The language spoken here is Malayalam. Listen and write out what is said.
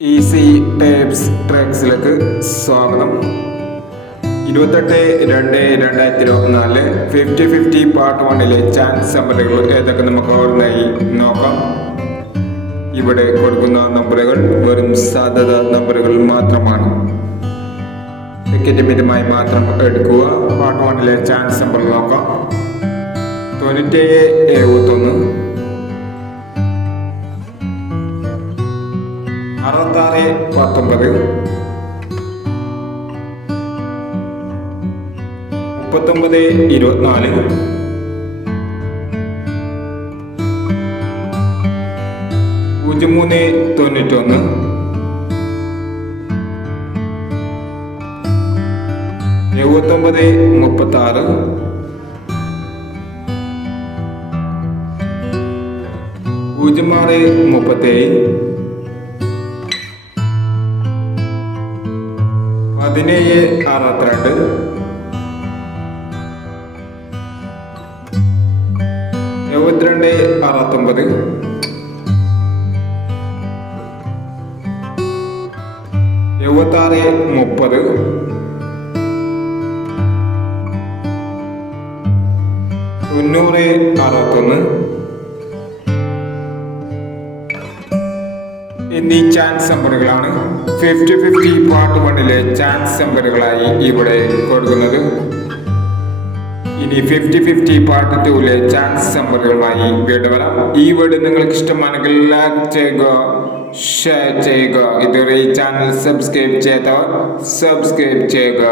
ഈസി ടേപ്സ് ട്രാക്സിലേക്ക് സ്വാഗതം. 28/2/2024 50-50 പാർട്ട് 1 ചാൻസ് നമ്പറുകൾ ഏതൊക്കെ നമുക്ക് ഓർമ്മയായി നോക്കാം. ഇവിടെ കൊടുക്കുന്ന നമ്പറുകൾ വെറും സാധ്യത നമ്പറുകൾ മാത്രമാണ്. ടിക്കറ്റ് മിതമായി മാത്രം എടുക്കുക. പാർട്ട് 1 ചാൻസ് നമ്പർ നോക്കാം. 9771 6619 3924 0391 7936 0637 1762 7269 7630 9061 എന്നീ ചാൻസ് നമ്പറുകളാണ് 50-50 പാർട്ട് 1 ചാൻസ് നമ്പറുകളായി ഇവിടെ കൊടുക്കുന്നത്. ഇനി 50-50 പാർട്ട് 2 ചാൻസ് നമ്പറുകളുമായി വീണ്ടും വരാം. ഈ വീഡിയോ നിങ്ങൾക്ക് ഇഷ്ടമാണെങ്കിൽ ലൈക്ക് ചെയ്യുക, ഷെയർ ചെയ്യുക. ഇതുവരെ ഈ ചാനൽ സബ്സ്ക്രൈബ് ചെയ്യാത്തവർ സബ്സ്ക്രൈബ് ചെയ്യുക.